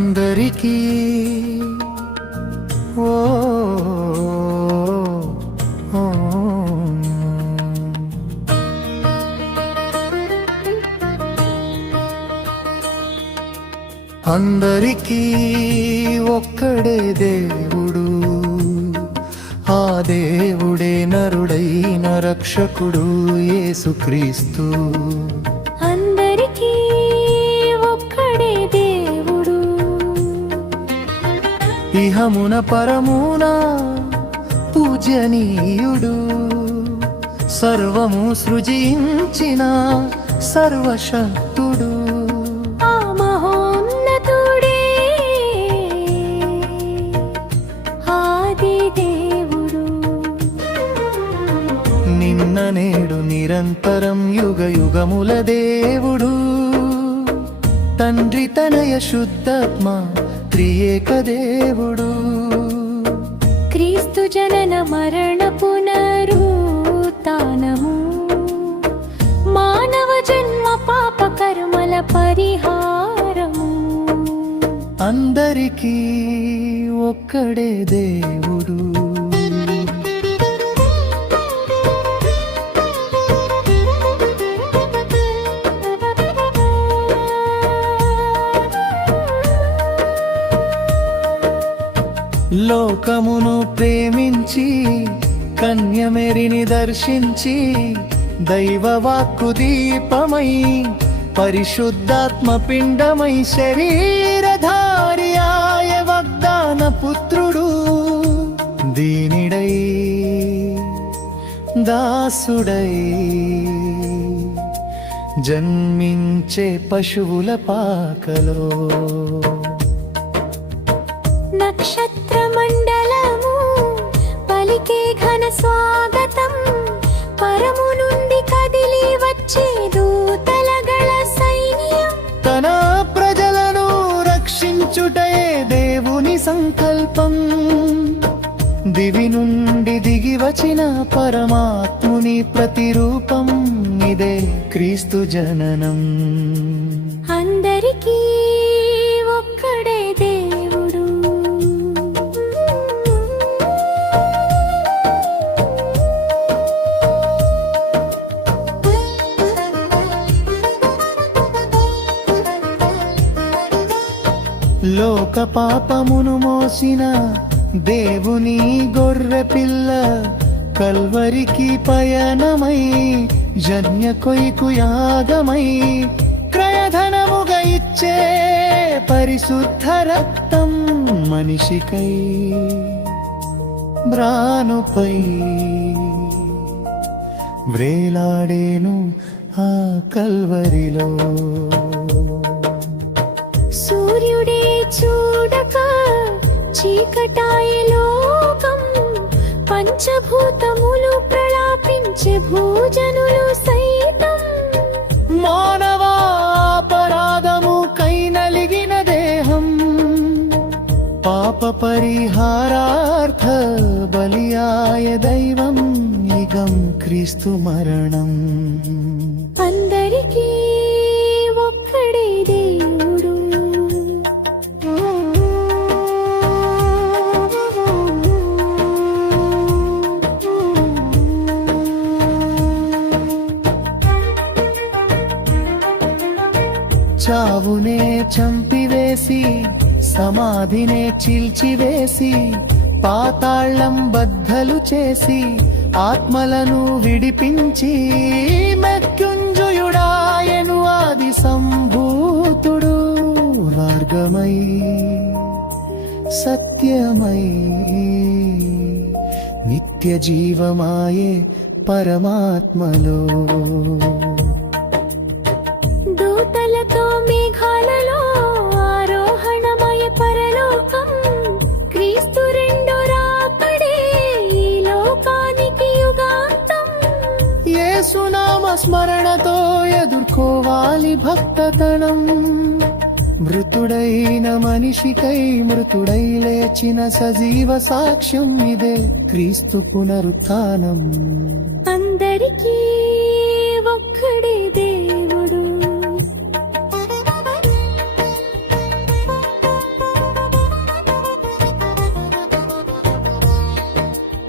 అందరికీ ఓ అందరికీ ఒక్కడే దేవుడు, ఆ దేవుడే నరుడైన రక్షకుడు యేసుక్రీస్తు. అందరికీ ఒక్కడే దేవుడు, ఇహమున పరమున పూజనీయుడు, సర్వము సృజించిన సర్వశక్తుడు. ఆ మహోన్నతుడే ఆది దేవుడు. నిన్న నేడు నిరంతరం యుగ యుగముల దేవుడు, తండ్రి తనయ శుద్ధాత్మ త్రియేక దేవుడు. క్రీస్తు జనన మరణ పునరుత్థానము, మానవ జన్మ పాప కర్మల పరిహారము. అందరికీ ఒక్కడే దేవుడు. లోకమును ప్రేమించి కన్యమేరిని దర్శించి దైవవాక్కు దీపమై పరిశుద్ధాత్మ పిండమై శరీరధారియాయ వాగ్దాన పుత్రుడు. దీనిడై దాసుడై జన్మించే పశువుల పాకలో, నక్షత్ర మండలము పలికే ఘన స్వాగతం, పరము నుండి కదిలి వచ్చే దూతల గళ సైన్యం. తన ప్రజలను రక్షించుటయే దేవుని సంకల్పం, దివి నుండి దిగి వచ్చిన పరమాత్ముని ప్రతిరూపం. ఇదే క్రీస్తు జననం. అందరికీ ఒక్కడే దేవుడు. లోక పాపమును మోసిన దేవుని గొర్రె పిల్ల, కల్వరికి పయనమై జన్య కొయ్కు యాగమై క్రయధనముగా ఇచ్చే పరిశుద్ధ రక్తం. మనిషికై బ్రానుపై వ్రేలాడేను ఆ కల్వరిలో. సూర్యుడే చూడక చీకటాయ లోకం, పంచభూతములు ప్రలాపించే భూజనులు సైతం. మానవాపరాధము కై నలిగిన దేహం, పాప పరిహారార్థ బలియాయ దైవం. ఇగం క్రీస్తు మరణం. అందరికీ ఒక్కడే దేవుడు. చావునే చంపివేసి సమాధినే చీల్చివేసి పాతాళం బద్దలు చేసి ఆత్మలను విడిపించి మృత్యుంజయుడాయను ఆది సంభూతుడు. మార్గమై సత్యమై నిత్య జీవమాయే పరమాత్మలో. దూతలతో మేఘాలలో ఆరోహణమయ పరలోకం, క్రీస్తు రెండో రాకడే ఈ లోకానికి యుగాంతం. యేసునామ స్మరణతో ఎదుర్కోవాలి భక్తతనం, మృతుడైన మనిషికై మృతుడై లేచిన సజీవ సాక్ష్యం. ఇదే క్రీస్తు పునరుత్థానం. అందరికీ ఒక్క